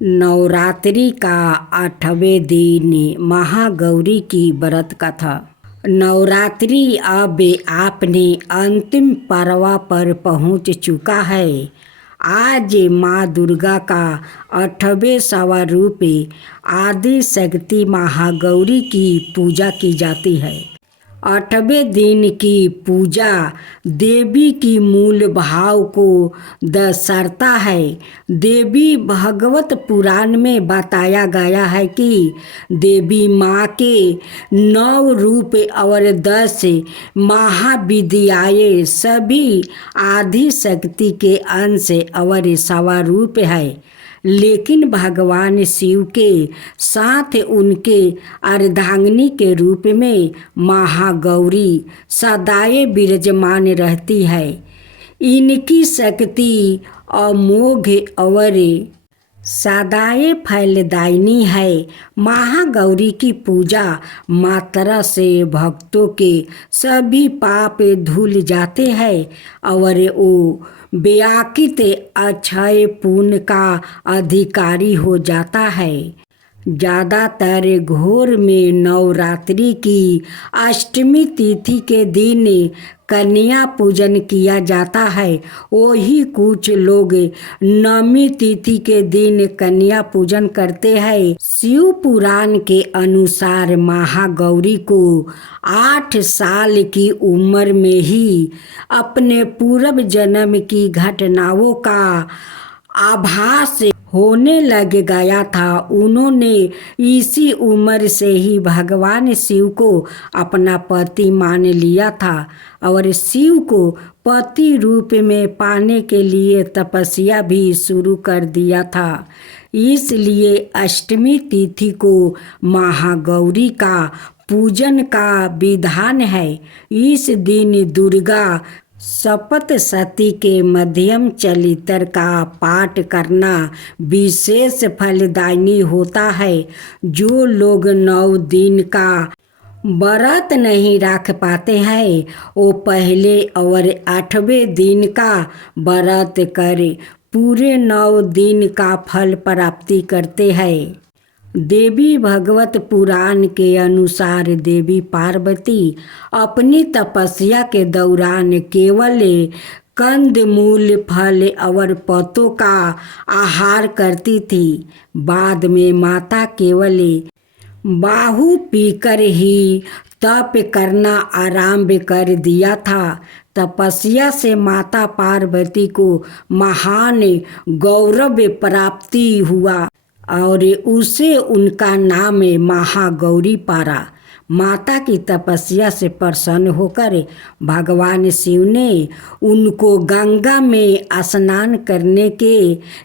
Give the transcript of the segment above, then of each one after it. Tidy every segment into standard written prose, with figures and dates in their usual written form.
नवरात्रि का 8वें दिन महागौरी की व्रत कथा। नवरात्रि अब अपने अंतिम पर्व पर पहुंच चुका है। आज माँ दुर्गा का 8वें स्वरूप आदि शक्ति महागौरी की पूजा की जाती है। 8वें दिन की पूजा देवी की मूल भाव को दर्शाता है। देवी भागवत पुराण में बताया गया है कि देवी माँ के 9 रूप और 10 महाविद्याएं सभी आदि शक्ति के अंश और स्वरूप है, लेकिन भगवान शिव के साथ उनके अर्धांगिनी के रूप में महागौरी सदैव विराजमान रहती है। इनकी शक्ति अमोघ और सदैव फलदायिनी है। महागौरी की पूजा मात्रा से भक्तों के सभी पाप धुल जाते हैं और वो व्याकित अक्षय पुण्य का अधिकारी हो जाता है। ज़्यादातर घोर में नवरात्रि की अष्टमी तिथि के दिन कन्या पूजन किया जाता है। वही कुछ लोग नवमी तिथि के दिन कन्या पूजन करते हैं। शिव पुराण के अनुसार महागौरी को 8 साल की उम्र में ही अपने पूर्व जन्म की घटनाओं का आभास होने लग गया था। उन्होंने इसी उम्र से ही भगवान शिव को अपना पति मान लिया था और शिव को पति रूप में पाने के लिए तपस्या भी शुरू कर दिया था। इसलिए अष्टमी तिथि को महागौरी का पूजन का विधान है। इस दिन दुर्गा सप्तशती के मध्यम चरित्र का पाठ करना विशेष फलदायी होता है। जो लोग 9 दिन का व्रत नहीं रख पाते हैं वो पहले और 8वें दिन का व्रत कर पूरे 9 दिन का फल प्राप्ति करते हैं। देवी भागवत पुराण के अनुसार देवी पार्वती अपनी तपस्या के दौरान केवल कंदमूल फल और पत्तों का आहार करती थी। बाद में माता केवल बाहु पीकर ही तप करना आरंभ कर दिया था। तपस्या से माता पार्वती को महान गौरव प्राप्ति हुआ और उसे उनका नाम महागौरी पारा। माता की तपस्या से प्रसन्न होकर भगवान शिव ने उनको गंगा में स्नान करने के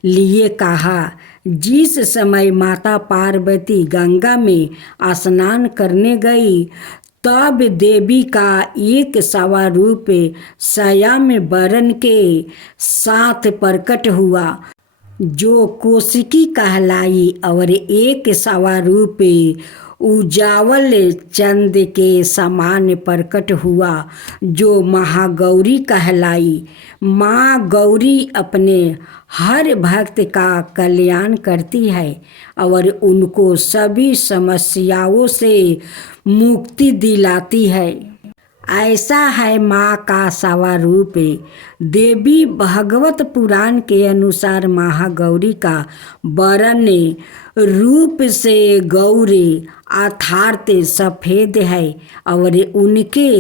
लिए कहा। जिस समय माता पार्वती गंगा में स्नान करने गई तब देवी का एक स्वरूप श्याम वर्ण के साथ प्रकट हुआ जो कौशिकी कहलाई और एक स्वरूप उजावल चंद के समान प्रकट हुआ जो महागौरी कहलाई। माँ गौरी अपने हर भक्त का कल्याण करती है और उनको सभी समस्याओं से मुक्ति दिलाती है। ऐसा है माँ का स्वरूप। देवी भागवत पुराण के अनुसार महागौरी का वर्ण रूप से गौरी अर्थात सफ़ेद है और उनके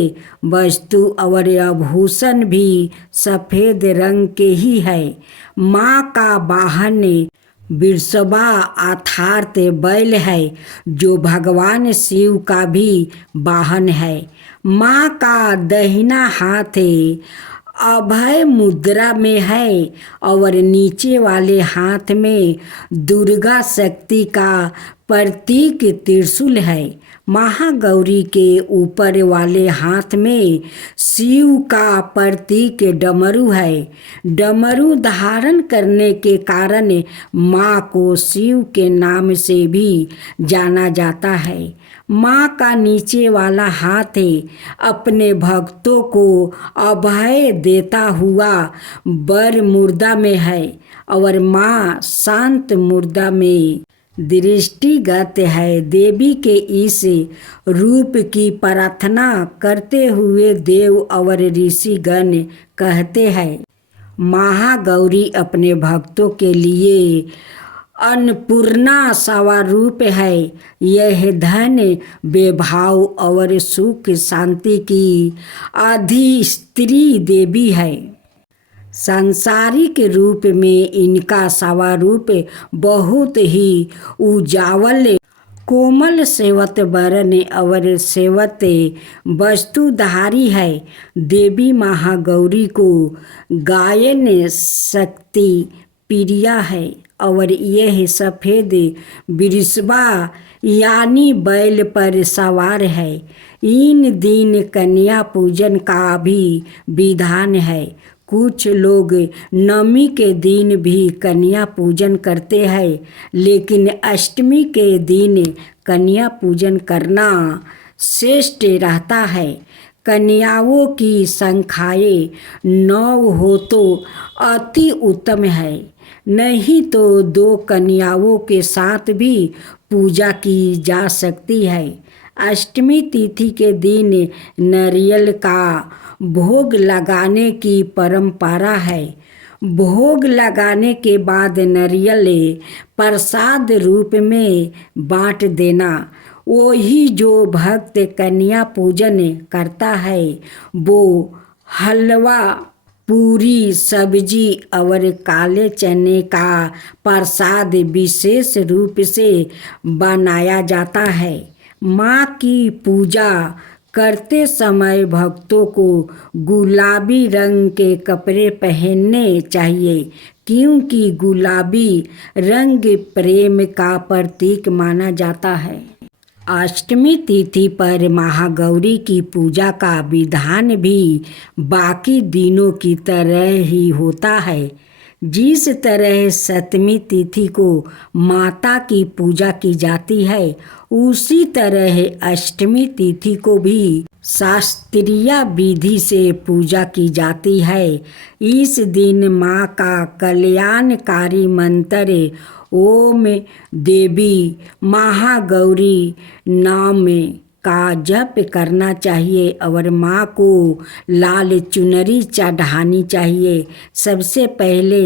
वस्तु और आभूषण भी सफ़ेद रंग के ही है। माँ का वाहन वृषभा अर्थात बैल है जो भगवान शिव का भी वाहन है। माँ का दाहिना हाथ अभय मुद्रा में है और नीचे वाले हाथ में दुर्गा शक्ति का प्रतीक त्रिशूल है। महागौरी के ऊपर वाले हाथ में शिव का प्रतीक डमरू है। डमरू धारण करने के कारण माँ को शिव के नाम से भी जाना जाता है। माँ का नीचे वाला हाथ अपने भक्तों को अभय देता हुआ बर मुर्दा में है और माँ शांत मुद्रा में दृष्टिगत है। देवी के इस रूप की प्रार्थना करते हुए देव और ऋषिगण कहते हैं, महागौरी अपने भक्तों के लिए अन्नपूर्णा स्वरूप है। यह धन, वैभव और सुख शांति की अधिस्त्री देवी है। सांसारिक रूप में इनका स्वरूप बहुत ही उजावल, कोमल सेवत वरण और सेवत वस्तुधारी है। देवी महागौरी को गायन शक्ति प्रिया है और यह सफ़ेद वृषभा यानी बैल पर सवार है। इन दिन कन्या पूजन का भी विधान है। कुछ लोग नवमी के दिन भी कन्या पूजन करते हैं, लेकिन अष्टमी के दिन कन्या पूजन करना श्रेष्ठ रहता है। कन्याओं की संख्याएँ 9 हो तो अति उत्तम है, नहीं तो 2 कन्याओं के साथ भी पूजा की जा सकती है। अष्टमी तिथि के दिन नारियल का भोग लगाने की परंपरा है। भोग लगाने के बाद नारियल प्रसाद रूप में बांट देना। वही जो भक्त कन्या पूजन करता है वो हलवा, पूरी, सब्जी और काले चने का प्रसाद विशेष रूप से बनाया जाता है। माँ की पूजा करते समय भक्तों को गुलाबी रंग के कपड़े पहनने चाहिए, क्योंकि गुलाबी रंग प्रेम का प्रतीक माना जाता है। अष्टमी तिथि पर महागौरी की पूजा का विधान भी बाकी दिनों की तरह ही होता है। जिस तरह सप्तमी तिथि को माता की पूजा की जाती है, उसी तरह अष्टमी तिथि को भी शास्त्रीय विधि से पूजा की जाती है। इस दिन माँ का कल्याणकारी मंत्र ओम देवी महागौरी नाम का जप करना चाहिए और माँ को लाल चुनरी चढ़ानी चाहिए। सबसे पहले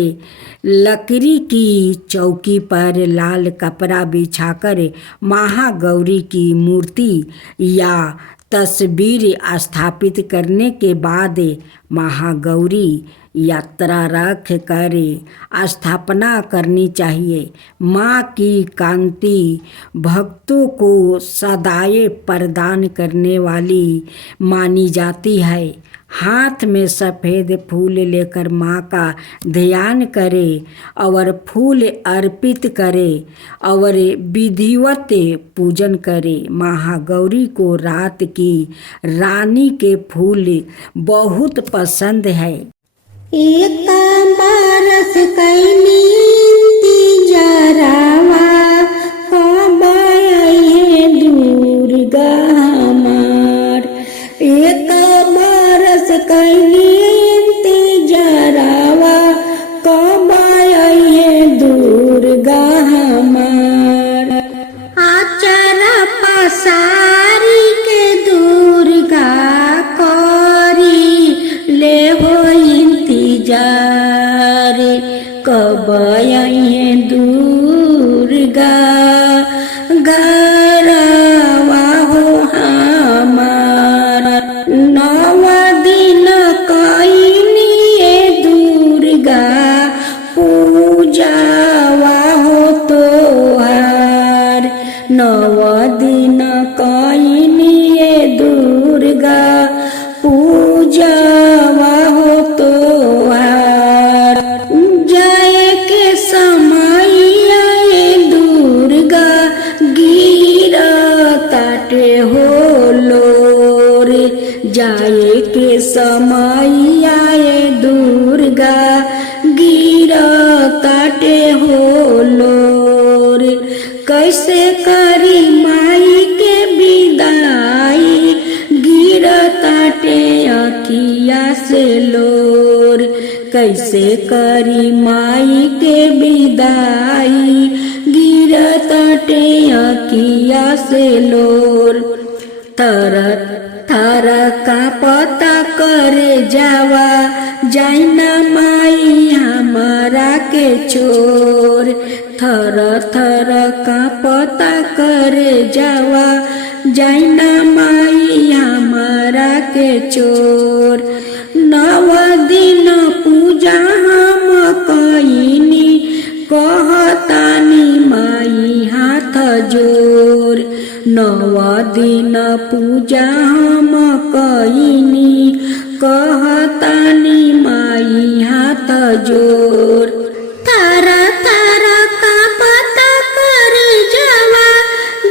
लकड़ी की चौकी पर लाल कपड़ा बिछाकर महागौरी की मूर्ति या तस्वीर स्थापित करने के बाद महागौरी यात्रा रख कर स्थापना करनी चाहिए। माँ की कांति भक्तों को सदाए प्रदान करने वाली मानी जाती है। हाथ में सफ़ेद फूल लेकर माँ का ध्यान करें और फूल अर्पित करें और विधिवत पूजन करें। महागौरी को रात की रानी के फूल बहुत पसंद है। एक बरस कैनी तिजरावा कब आइहे दुर्गा हमार। एक बरस कैनी तिजरावा कब आइहे दुर्गा हमार। आचरा पसारी के दुर्गा करी ले इंतजार कब आइहे दुर्गा गरवा हो हमार। 9 दिन कैनी दुर्गा पूजावा हो तोहार। 9 दिन कैनी दुर्गा पूजावा हो तोहार। जाए के समय आए दुर्गा गिरताटे हो लोर। जाए के समय आए दुर्गा गिरताटे हो लोर। कैसे करी माई के विदाई गिरताटे अखिया से लोर। कैसे करी माई के विदाई, गिरत अखिया से लोर। थर थर का पता करे जावा, जाइना माई हमारा के छोर। थर थर का पता करे जावा, जाइना माई हमारा के चोर। 9 दिन पूजा हम कईनी, कहतानी माई हाथ जोर। 9 दिन पूजा हम कईनी, कहतानी माई हाथ जोर। थर थर का पता कर जावा,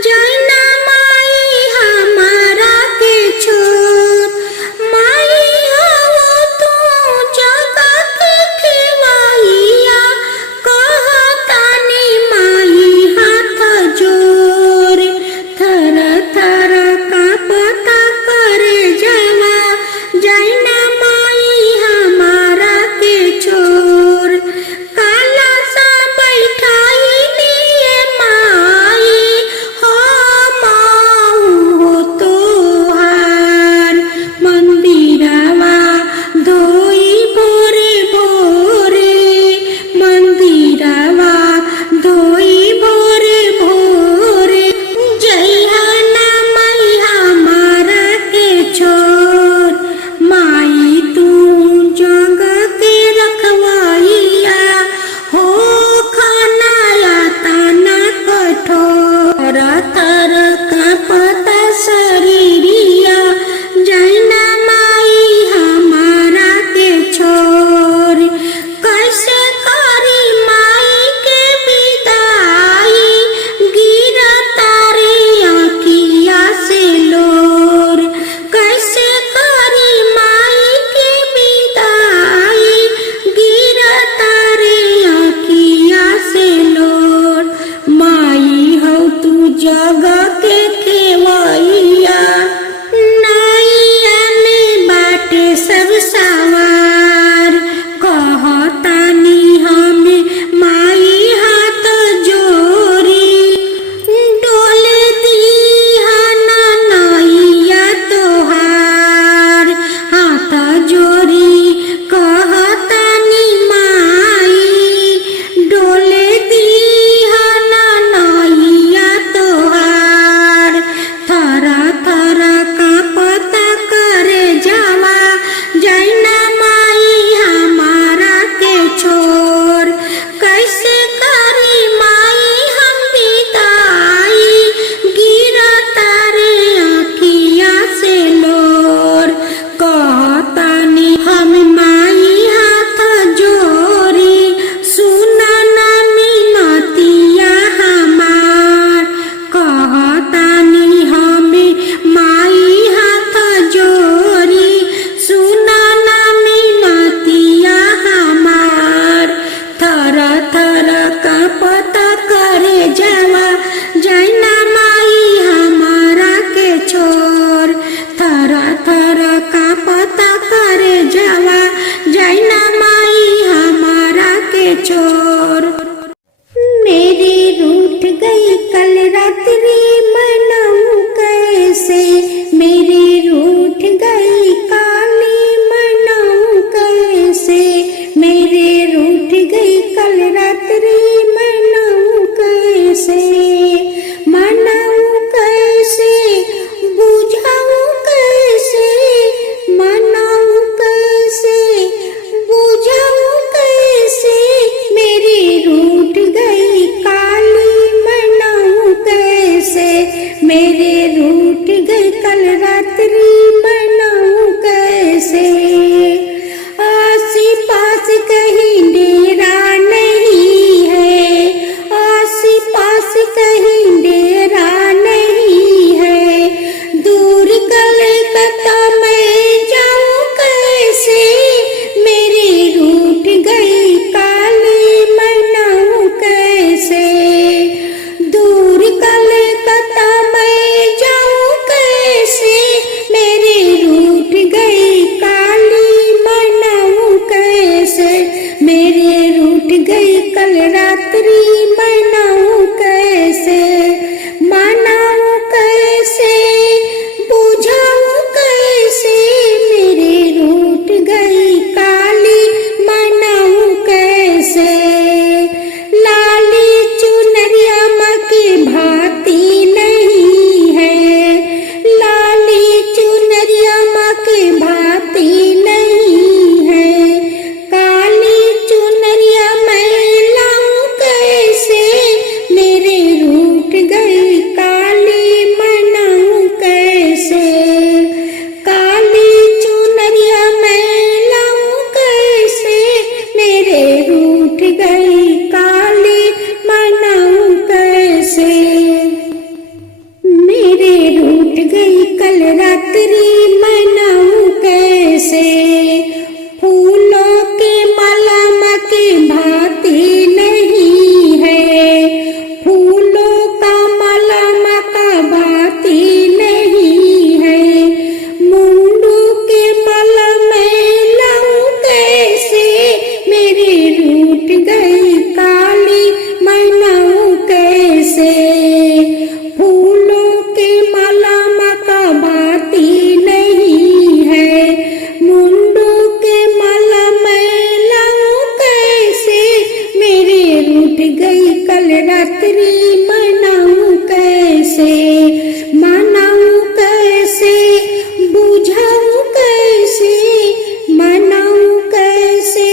जाइना माई हमारा के छोर। माई हो तू जगत के माईया, कहतानी माई हाथ जोर। थर थर का पता कर जावा, जाइना माई हमारा के छोर। गई कल रात्रि मनाऊं कैसे, मनाऊं कैसे, बुझाऊं कैसे, मेरे रूठ गई काली मनाऊं कैसे। लाली चुनरिया माँ की भाती नहीं है, लाली चुनरिया माँ की भाती नहीं है, काली चुनरिया मैं लाऊं कैसे, मेरे रूठ गई काली मनाऊं कैसे। काली चुनरिया मैं लाऊं कैसे, मेरे रूठ गई काली मनाऊं कैसे। मेरे रूठ गई कल रात्रि मनाऊं कैसे, फूलों के माला माँ की भाती नहीं है, फूलों का माला माँ का भाती नहीं है, मुंडू के माला मैं लाऊं कैसे, मेरी रूठ गई काली मनाऊं कैसे। फूलों के माला माँ का भाती नहीं है, मुंडू के माला मैं लाऊं कैसे, मेरे रूठ गई कल रात्रि मनाऊं कैसे, मनाऊं कैसे, बुझाऊं कैसे, मनाऊं कैसे,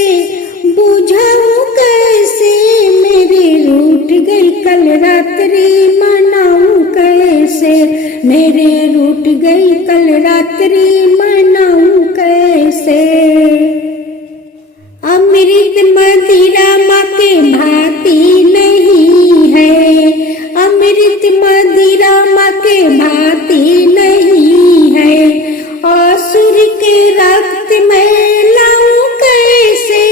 बुझाऊं कैसे, मेरे रूठ गई कल रात्रि मनाऊं कैसे, मेरे रूठ गई कल रात्रि मनाऊं कैसे। अमृत मदिरा माँ के भाती नहीं है, अमृत मदिरा माँ के भाती नहीं है, असुर के रक्त में लाऊं कैसे,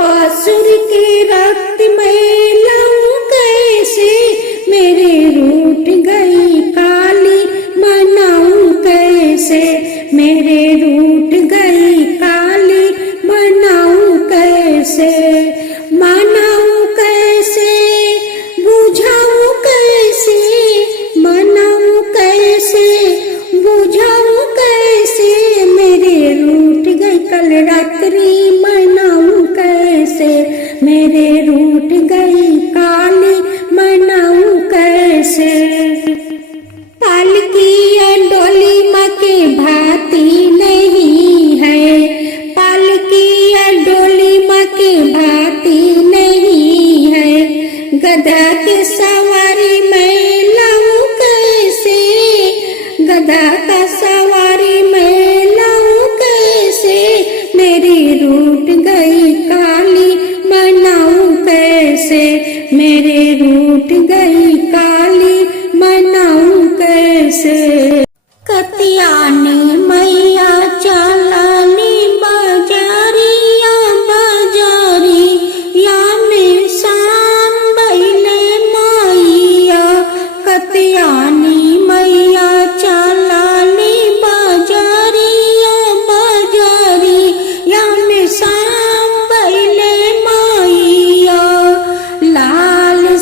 असुर के रक्त में लाऊं कैसे, मेरे रूठ गई काली मनाऊं कैसे, मेरे रूठ गई काली मनाऊं कैसे। मनाऊं कैसे, बुझाऊं कैसे, मनाऊं कैसे, बुझाऊं कैसे, मेरे रूठ गई कल रात्रि मनाऊं कैसे, मेरे रूठ गई काली मनाऊं कैसे। पालकी डोली माँ के भाती नहीं है, पालकी डोली माँ के भाती नहीं है, गधा के सवारी मैं लाऊं कैसे, गधा का सवारी मैं लाऊं कैसे, मेरी रूठ गई काली मनाऊं कैसे, मेरे रूठ गई काली मनाऊं कैसे। कतियानी मैया चलानी बाजारिया बाजारी, या में शाम बैले मैया, कतियानी मैया चलानी बाजारिया बाजारी, या में शाम बैले मैया, लाल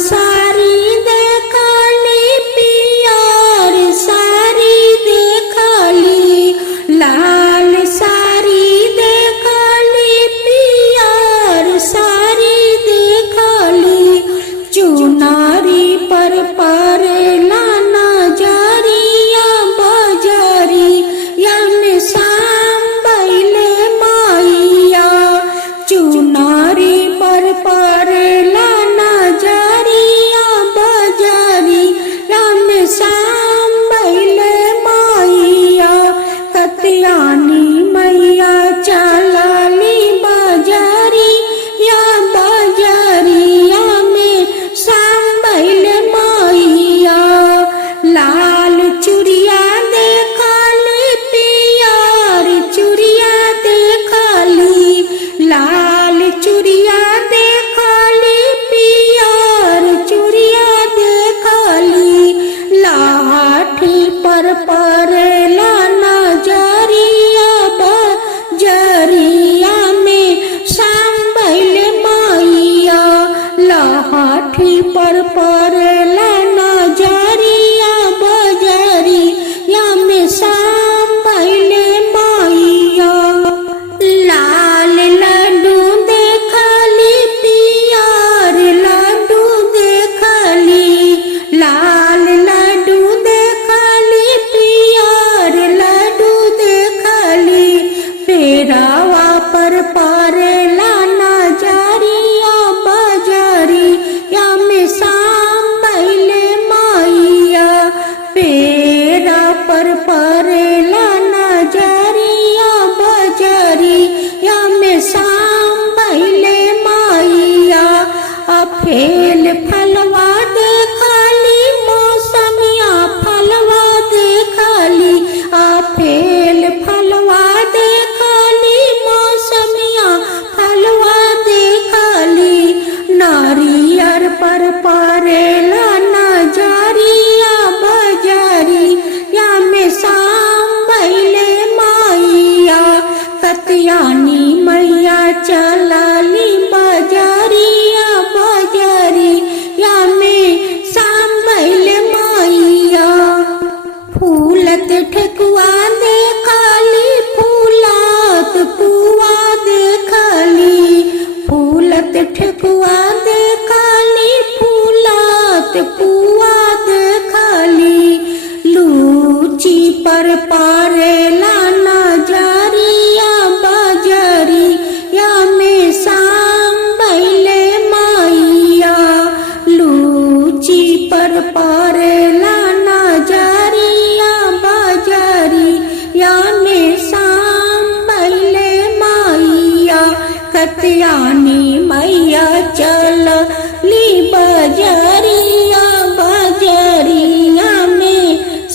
कत्यानी मैया चलली बजरिया बजरिया में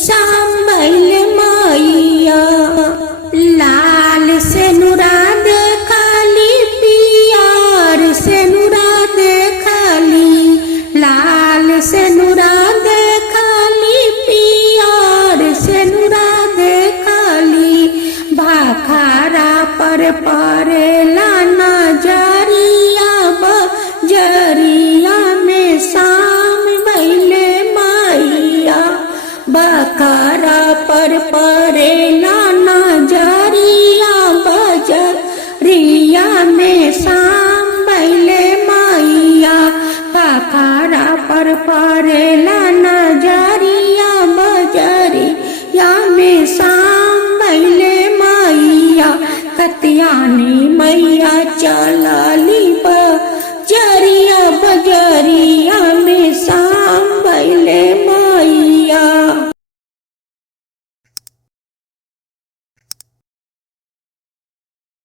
सांबल मैया लाल से नुरा देखली पियार से नुरा देखली लाल से नुरा देखली पियार से नुरा देखली भाखारा पर परेला नजरिया बजरिया में शाम भइले मैया बखारा पर परेला नजरिया बजरिया में शाम भइले मैया बखारा पर परेला नजरिया बजरिया में शाम भइले मैया कत्यानी मैया चलली बजरिया बजरिया में शाम भइले